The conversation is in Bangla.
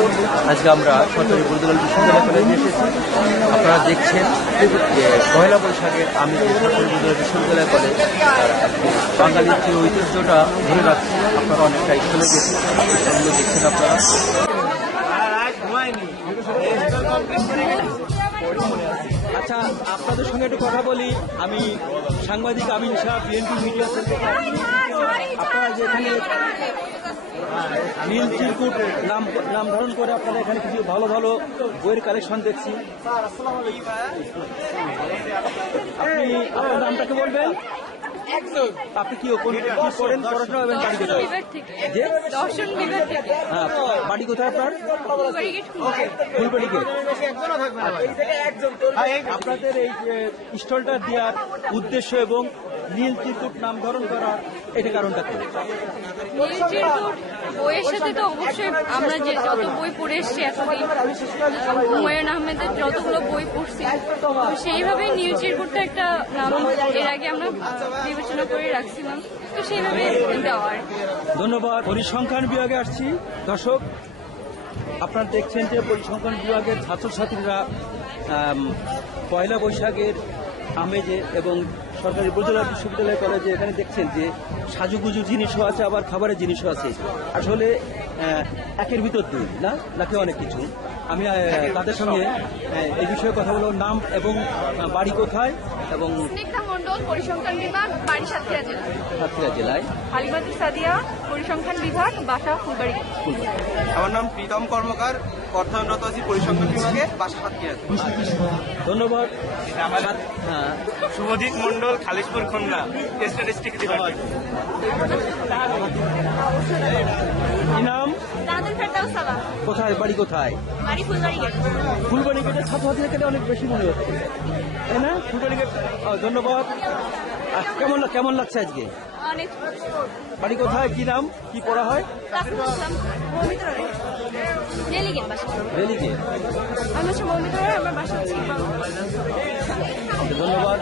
দর্শক, আজকে আমরা সরকারি বরিদোলা বিশ্ববিদ্যালয় কলেজে এসেছি। আপনারা দেখছেন যে পয়লা বৈশাখের আমি যে সরকারি বরিদোলা বিশ্ববিদ্যালয় কলেজ বাঙালির যে ঐতিহ্যটা ধরে রাখছে, আপনারা অনেকটাই চলে গেছেন, সেগুলো দেখছেন আপনারা। আচ্ছা, আপনাদের সঙ্গে একটু কথা বলি। আমি সাংবাদিক আমিন শাহ, বিএনপি মিডিয়া সেন্টার। আপনারা যে এখানে নীল চিরকুট নাম ধারণ করে আপনারা এখানে কিছু ভালো ভালো বইয়ের কালেকশন দেখছি। আপনি আপনার নামটাকে বলবেন? আপনি কি করেন? পড়াশোনা এবং বাড়ি কোথায়? হ্যাঁ, বাড়ি কোথায় আপনার? ফুলবাড়িকে। আপনাদের এই স্টলটা দেওয়ার উদ্দেশ্য এবং নীল চিরকুট নামকরণ করার এটা কারণটা কি? নীল চিরকুট বইয়ের সাথে তো অবশ্যই আমরা যে যত বই পড়ে এসছি এতদিন, হুমায়ুন আহমেদের যতগুলো বই পড়ছি, তো সেইভাবে নীল চিরকুটটা একটা নাম এর আগে আমরা বিবেচনা করে রাখছিলাম, তো সেইভাবে দেওয়ার। ধন্যবাদ। পরিসংখ্যান বিভাগে আসছি। দর্শক, আপনারা দেখছেন যে পরিসংখ্যান বিভাগের ছাত্রছাত্রীরা পয়লা বৈশাখের আমেজে এবং সরকারি বরিদোলা বিশ্ববিদ্যালয় কলেজে এখানে দেখছেন যে সাজুগুজু জিনিসও আছে, আবার খাবারের জিনিসও আছে। আসলে একের ভিতর দুই না, নাকি অনেক কিছু। আমি তাদের সঙ্গে এই বিষয়ে কথা বলবো। নাম এবং বাড়ি কোথায়? এবং স্নিগ্ধা মণ্ডল, পরিসংখ্যান বিভাগ, বাড়ি সাতক্ষীরা জেলা। সাতক্ষীরা জেলায়। হালিমাতুর সাদিয়া, পরিসংখ্যান বিভাগ, বাসা ফুলবাড়ি। আমার নাম প্রীতম কর্মকার, অর্থায়নরত আছি পরিসংখ্যান বিভাগে, বাসা সাতক্ষীরা। ধন্যবাদ। হ্যাঁ, শুভজিৎ মণ্ডল, খালিশপুর খুলনা, স্ট্যাটিস্টিক্স ডিপার্টমেন্ট। কি নাম? কোথায় বাড়ি? কোথায়? ফুলবাড়ি গেটে। ছাত্রছাত্রীরা গেলে অনেক বেশি মনে হচ্ছে, তাই না? ফুলবাড়ি গেট। ধন্যবাদ। কেমন লাগছে আজকে? বাড়ি কোথায়? কি নাম? কি পড়া হয়? রেলিগে। আমার বাসা হচ্ছে ধন্যবাদ।